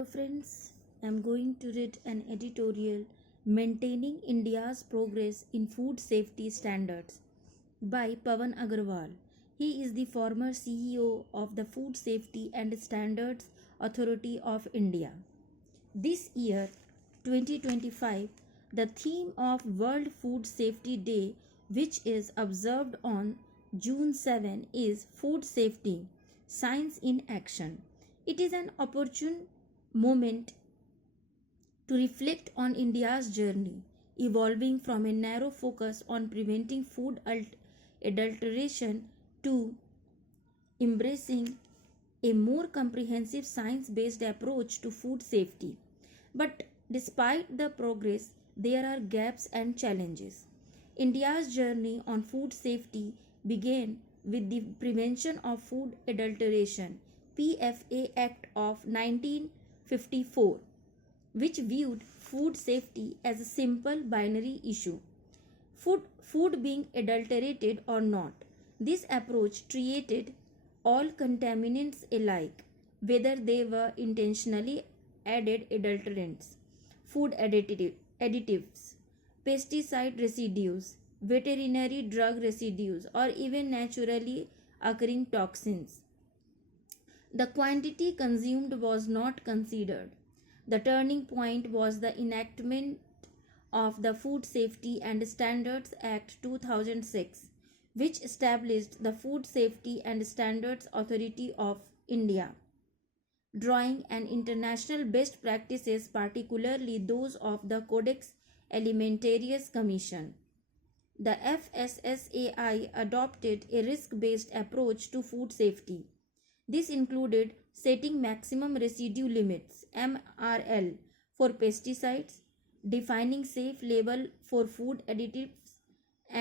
Hello friends, I am going to read an editorial Maintaining India's Progress in Food Safety Standards by Pawan Agarwal. He is the former CEO of the Food Safety and Standards Authority of India. This year, 2025, the theme of World Food Safety Day, which is observed on June 7, is Food Safety Science in Action. It is an opportune moment to reflect on India's journey, evolving from a narrow focus on preventing food adulteration to embracing a more comprehensive science based approach to food safety. But despite the progress, there are gaps and challenges. India's journey on food safety began with the Prevention of Food Adulteration (PFA) Act of 1954, which viewed food safety as a simple binary issue: food being adulterated or not. This approach treated all contaminants alike, whether they were intentionally added adulterants, food additives, pesticide residues, veterinary drug residues, or even naturally occurring toxins. The quantity consumed was not considered. The turning point was the enactment of the Food Safety and Standards Act 2006, which established the Food Safety and Standards Authority of India, drawing on international best practices, particularly those of the Codex Alimentarius Commission. The FSSAI adopted a risk-based approach to food safety. This included setting maximum residue limits (MRL) for pesticides, defining safe label for food additives,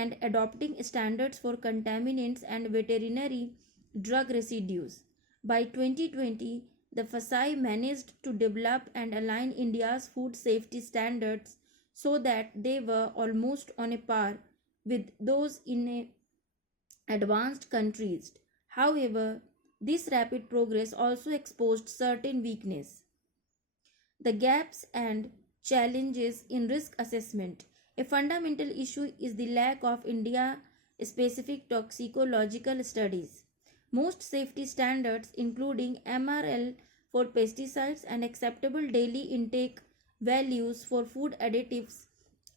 and adopting standards for contaminants and veterinary drug residues. By 2020, the FSAI managed to develop and align India's food safety standards so that they were almost on a par with those in advanced countries. However, this rapid progress also exposed certain weaknesses. The gaps and challenges in risk assessment. A fundamental issue is the lack of India-specific toxicological studies. Most safety standards, including MRL for pesticides and acceptable daily intake values for food additives,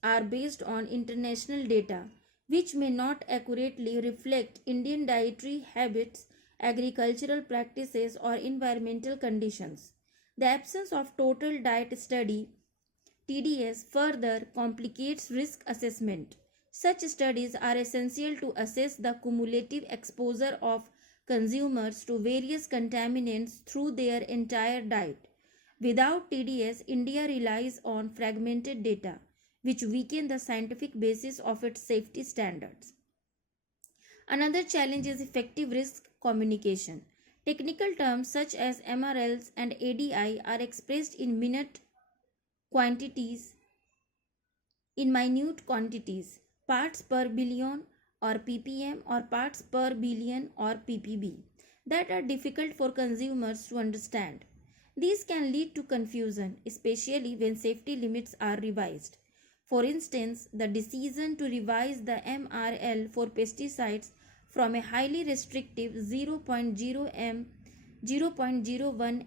are based on international data, which may not accurately reflect Indian dietary habits, agricultural practices, or environmental conditions. The absence of total diet study (TDS) further complicates risk assessment. Such studies are essential to assess the cumulative exposure of consumers to various contaminants through their entire diet. Without TDS, India relies on fragmented data, which weaken the scientific basis of its safety standards. Another challenge is effective risk communication. Technical terms such as MRLs and ADI are expressed in minute quantities, parts per billion or ppm, or parts per billion or ppb, that are difficult for consumers to understand. These can lead to confusion, especially when safety limits are revised. For instance, the decision to revise the MRL for pesticides from a highly restrictive 0.01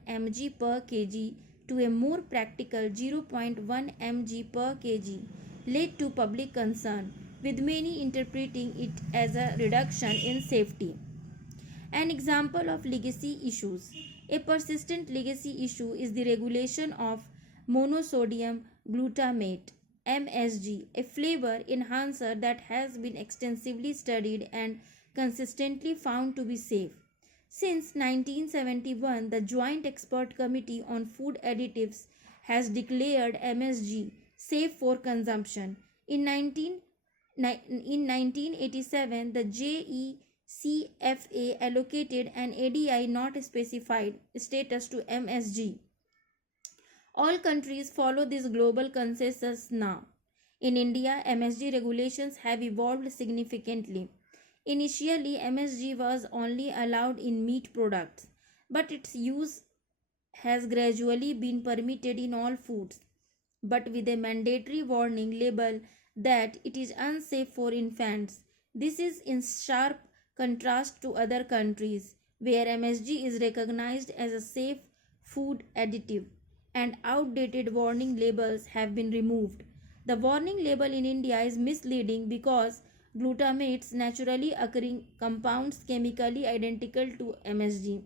mg per kg to a more practical 0.1 mg per kg led to public concern, with many interpreting it as a reduction in safety. An example of legacy issues. A persistent legacy issue is the regulation of monosodium glutamate (MSG), a flavor enhancer that has been extensively studied and consistently found to be safe. Since 1971, the Joint Expert Committee on Food Additives has declared MSG safe for consumption. In 1987, the JECFA allocated an ADI not specified status to MSG. All countries follow this global consensus now. In India, MSG regulations have evolved significantly. Initially, MSG was only allowed in meat products, but its use has gradually been permitted in all foods, but with a mandatory warning label that it is unsafe for infants. This is in sharp contrast to other countries where MSG is recognized as a safe food additive and outdated warning labels have been removed. The warning label in India is misleading because glutamates, naturally occurring compounds chemically identical to MSG,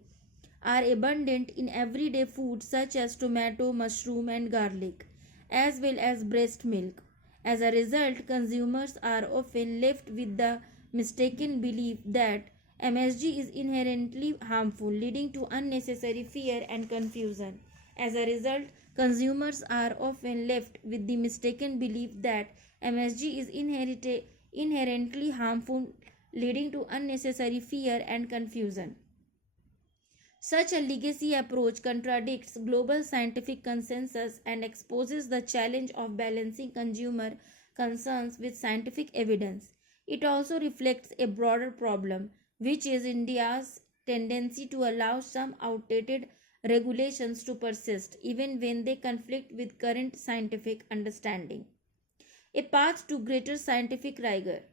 are abundant in everyday foods such as tomato, mushroom, and garlic, as well as breast milk. As a result, consumers are often left with the mistaken belief that MSG is inherently harmful, leading to unnecessary fear and confusion. As a result, consumers are often left with the mistaken belief that MSG is inherently harmful, leading to unnecessary fear and confusion. Such a legacy approach contradicts global scientific consensus and exposes the challenge of balancing consumer concerns with scientific evidence. It also reflects a broader problem, which is India's tendency to allow some outdated regulations to persist even when they conflict with current scientific understanding. A path to greater scientific rigor.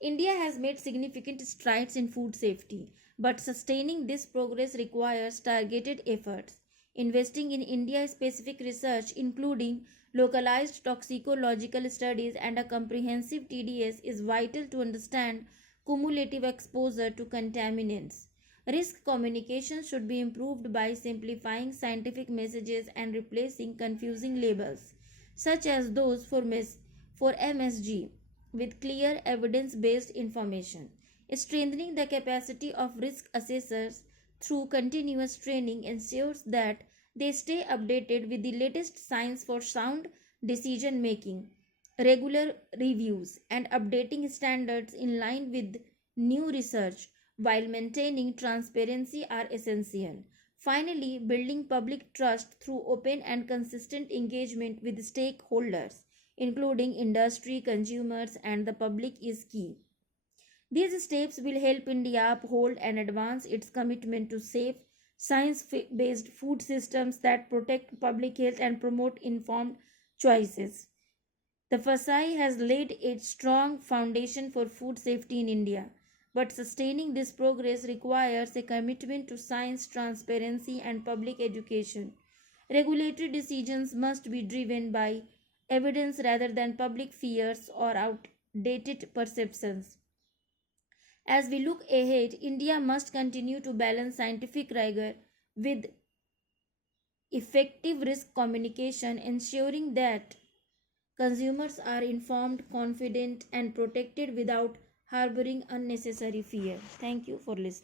India has made significant strides in food safety, but sustaining this progress requires targeted efforts. Investing in India specific research, including localized toxicological studies and a comprehensive TDS, is vital to understand cumulative exposure to contaminants. Risk communication should be improved by simplifying scientific messages and replacing confusing labels, such as those for MSG, with clear evidence based information. Strengthening the capacity of risk assessors through continuous training ensures that they stay updated with the latest science for sound decision making. Regular reviews and updating standards in line with new research while maintaining transparency are essential. Finally, building public trust through open and consistent engagement with stakeholders, including industry, consumers, and the public, is key. These steps will help India uphold and advance its commitment to safe, science based food systems that protect public health and promote informed choices. The FSI has laid a strong foundation for food safety in India, but sustaining this progress requires a commitment to science, transparency, and public education. Regulatory decisions must be driven by evidence rather than public fears or outdated perceptions. As we look ahead, India must continue to balance scientific rigor with effective risk communication, ensuring that consumers are informed, confident, and protected without harboring unnecessary fear. Thank you for listening.